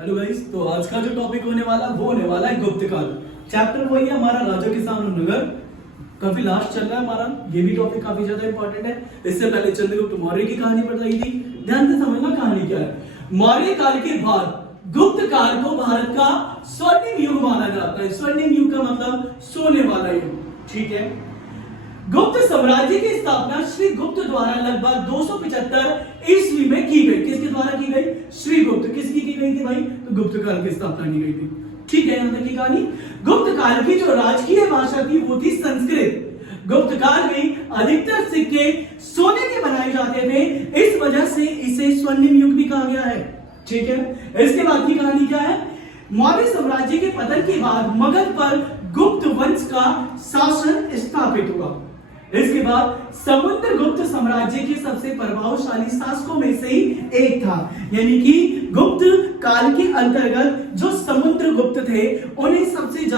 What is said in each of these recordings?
Hello guys, तो आज का जो टॉपिक होने वाला है गुप्त काल। चैप्टर वही है हमारा राजा किसान और नगर। काफी लास्ट चल रहा है हमारा, ये भी टॉपिक काफी ज्यादा इंपॉर्टेंट है। इससे पहले चंद्रगुप्त मौर्य की कहानी बताई थी, ध्यान से समझना कहानी क्या है। मौर्य काल के बाद गुप्त काल को भारत का स्वर्णिम युग माना जाता है। स्वर्णिम युग का मतलब सोने वाला युग, ठीक है। गुप्त साम्राज्य की स्थापना श्री गुप्त द्वारा लगभग 275 ईस्वी में की गई। किसके द्वारा की गई? श्री गुप्त। किसकी की गई थी भाई? तो गुप्त काल की स्थापना की गई थी, ठीक है। यहां तक की कहानी। गुप्त काल की जो राजकीय भाषा थी वो थी संस्कृत। गुप्त काल में अधिकतर सिक्के सोने के बनाए जाते थे, इस वजह से इसे स्वर्णिम युग भी कहा गया है, ठीक है। इसके बाद की कहानी क्या है? मौर्य साम्राज्य के पतन के बाद मगध पर गुप्त वंश का शासन स्थापित हुआ। इसके बाद समुद्रगुप्त साम्राज्य के सबसे प्रभावशाली शासकों में से एक था, यानी कि गुप्त काल के अंतर्गत जो समुद्रगुप्त थे उन्हें सबसे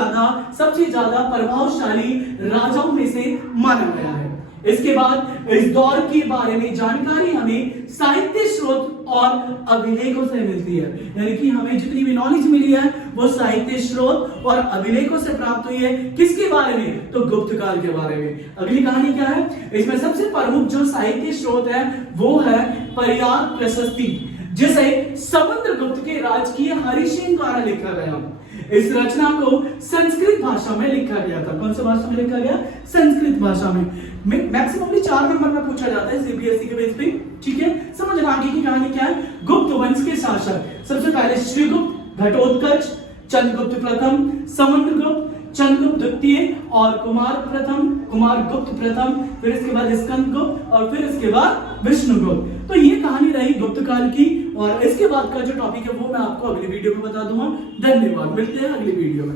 ज्यादा प्रभावशाली राजाओं में से माना गया है। इसके बाद इस दौर के बारे में जानकारी हमें साहित्य स्रोत और अभिलेखों से मिलती है, यानी कि हमें जितनी भी नॉलेज मिली है वो साहित्य स्रोत और अभिलेखों से प्राप्त हुई है। किसके बारे में? तो गुप्त काल के बारे में। अगली कहानी क्या है? इसमें सबसे प्रमुख जो साहित्य स्रोत है वो है पर्याप्त प्रशस्ति, जिसे समुद्रगुप्त के राजकीय हरिसिंह द्वारा लिखा गया। इस रचना को संस्कृत भाषा में लिखा गया था। कौन सी भाषा में लिखा गया? संस्कृत भाषा में। मैक्सिमम 4 नंबर में पूछा जाता है सीबीएसई के बेस पे, ठीक है। समझ आगे की कहानी क्या है? गुप्त वंश के शासक सबसे पहले श्रीगुप्त, घटोत्कच, चंद्रगुप्त प्रथम, समुद्रगुप्त, चंद्रगुप्त द्वितीय और कुमारगुप्त प्रथम, फिर इसके बाद स्कंदगुप्त और फिर इसके बाद विष्णुगुप्त। तो ये कहानी रही गुप्त काल की, और इसके बाद का जो टॉपिक है वो मैं आपको अगली वीडियो में बता दूंगा। धन्यवाद, मिलते हैं अगली वीडियो में।